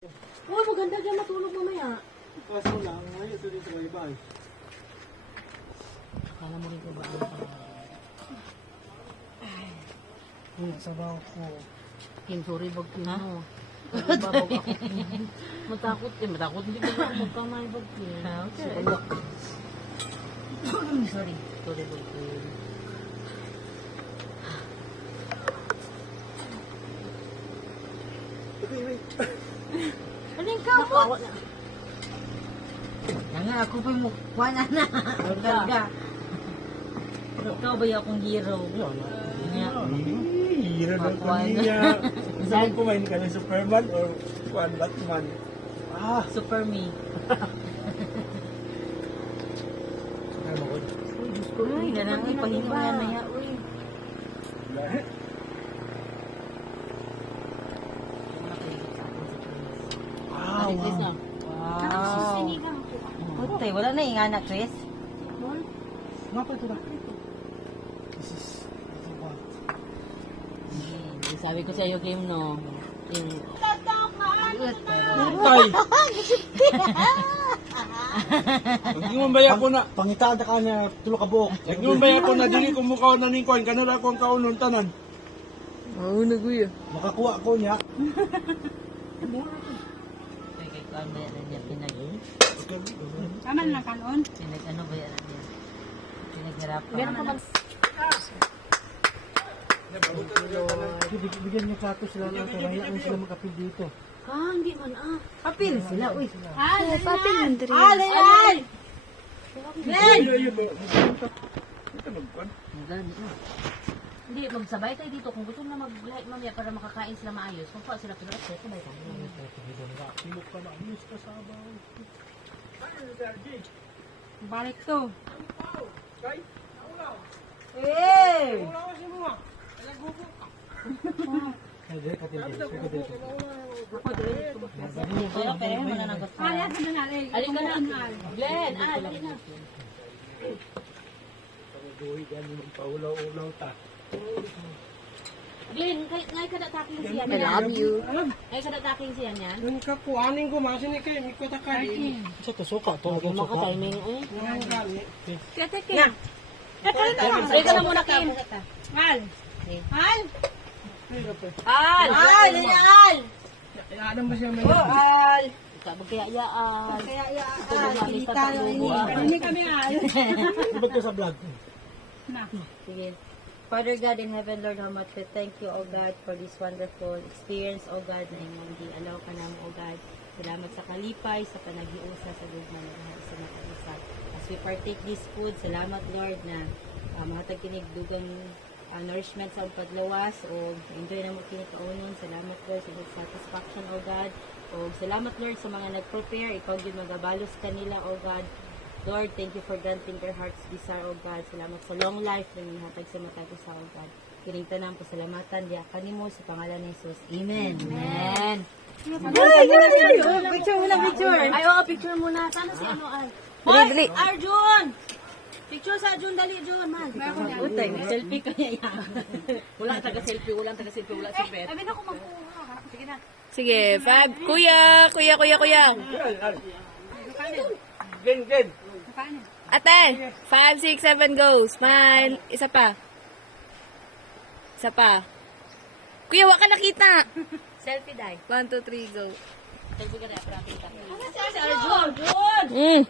Oh, maganda dyan matulog mamaya. Kaso lang, ngayon ito dito sa iba. Akala mo rin ko ba? Sabaw ko. Kim, sorry bag Kim, no? Babag ako. Matakot eh, matakot. Hindi ba ako magkamay bag Kim? Okay. Sorry. Sorry bag Kim. Aling ka mo? Nga, ako pa mo. Wala na. Ganda. Ikaw ba yung akong hero? Nga. Hira ng kanya. Saan kumain ka ng Superman or Batman? Ah! Super me. Ay, makod. Uy, ganang ipahinga nga na ya. Uy. Wow! Wow. Putay, wala na yung anak, Chris. Nga pa ito ba? This is what? Sabi ko sa iyo, Kim, no? Yung... Tay! Hindi mo baya ko na. Pangitaan ka na tulo ka buok. Hindi mo baya ko na dili ko mukha na ning kuan kanila akong kaunon tanan. Oo, naguya. Makakuha ko niya. Kay kuan ba yan niya pinag... Tama na kanon. Pinag ano ba yan niya? Pinaghirapan. Meron pa mag... Bigyan niyo plato sila lang kaya hayaan sila makapil dito. Ah, hindi man ah. Papil sila, uy. Papil Andre. Alay! Glenn! Hindi, magsabay tayo dito. Kung gusto na mag-light mamaya para makakain sila maayos. Kung pa sila pero sabay tayo. Silok ka na, ayos ka sabaw. Balik to. Hey! Pero pero mo na nagot pa. Kaya sa na eh. Alin ka na. Glenn, dali na. Duhi gani mong paulaw-ulaw ta. Glenn, ngay ka taking siya. I love you. Ngay ka taking siya niyan. Yung kapuanin ko, masin ni kayo, may kota ka rin. Sa to, suka to. Huwag mo ka timing eh. Ngayon gani. Kete ke. Pray ka na muna, Kim. Al. Al. Al! Al! Al! Ano ba siya may... Al! Ikaw magkayayaan. Kaya ya, Al, kilita na ini. Kami kami al. Ba't ka sa vlog? Na. Sige. Father God in heaven, Lord, how much we thank you, O God, for this wonderful experience, O God, na imong gi-allow ka namin, O God. Salamat sa kalipay, sa panagiusa, sa gugma na sa makaisa. As we partake this food, salamat, Lord, na mahatag kinig dugang nourishment sa padlawas, o enjoy na mo kinikaunon. Salamat, Lord, sa satisfaction, O God. O salamat, Lord, sa mga nag-prepare. Ikaw din magabalos kanila, O God. Lord, thank you for granting their heart's desire, O God. Salamat sa long life na nihatag sa matag sa O God. Kining tanang pasalamatan diya kanimo sa pangalan ni Jesus. Amen. Amen. Picture muna, picture. Ay, oo, picture muna. Sana si ano, Al. Dali. Arjun! Picture sa Arjun, dali, Arjun, man. Utay, selfie kaya yan. Wala taga-selfie, wala si Pet. Sabi na ko magkuha. Sige na. Sige, Fab. Kuya. Gen. Kapaano? Ate, 5, 6, 7, go. Smile. Isa pa. Kuya, waka nakita. Selfie, dai. 1, 2, 3, go. Selfie ka na, para kita. Ano si Arjun? Mm.